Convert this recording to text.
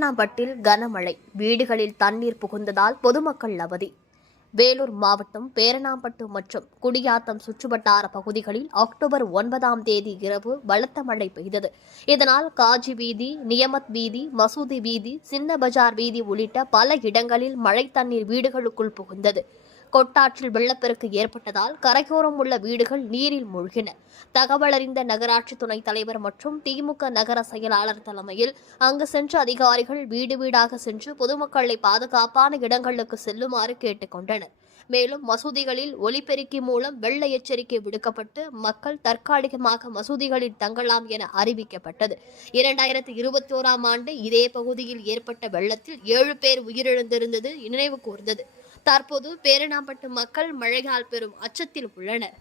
பேரணாம்பட்டில் கனமழை, வீடுகளில் தண்ணீர் புகுந்ததால் பொதுமக்கள் அவதி. வேலூர் மாவட்டம் பேரணாம்பட்டு மற்றும் குடியாத்தம் சுற்றுவட்டார பகுதிகளில் அக்டோபர் 9ஆம் தேதி இரவு பலத்த மழை பெய்தது. இதனால் காஜி வீதி, நியமத் வீதி, மசூதி வீதி, சின்ன பஜார் வீதி உள்ளிட்ட பல இடங்களில் மழை தண்ணீர் வீடுகளுக்குள் புகுந்தது. கொட்டாற்றில் வெள்ளப்பெருக்கு ஏற்பட்டதால் கரையோரம் உள்ள வீடுகள் நீரில் மூழ்கின. தகவல் அறிந்த நகராட்சி துணைத் தலைவர் மற்றும் திமுக நகர செயலாளர் தலைமையில் அங்கு சென்ற அதிகாரிகள் வீடு வீடாக சென்று பொதுமக்களை பாதுகாப்பான இடங்களுக்கு செல்லுமாறு கேட்டுக் கொண்டனர். மேலும் மசூதிகளில் ஒலிபெருக்கி மூலம் வெள்ள எச்சரிக்கை விடுக்கப்பட்டு மக்கள் தற்காலிகமாக மசூதிகளில் தங்கலாம் என அறிவிக்கப்பட்டது. 2021ஆம் ஆண்டு இதே பகுதியில் ஏற்பட்ட வெள்ளத்தில் 7 பேர் உயிரிழந்திருந்தது நினைவு கூர்ந்தது. தற்போது பேரணாம்பட்டு மக்கள் மழையால் பெரும் அச்சத்தில் உள்ளனர்.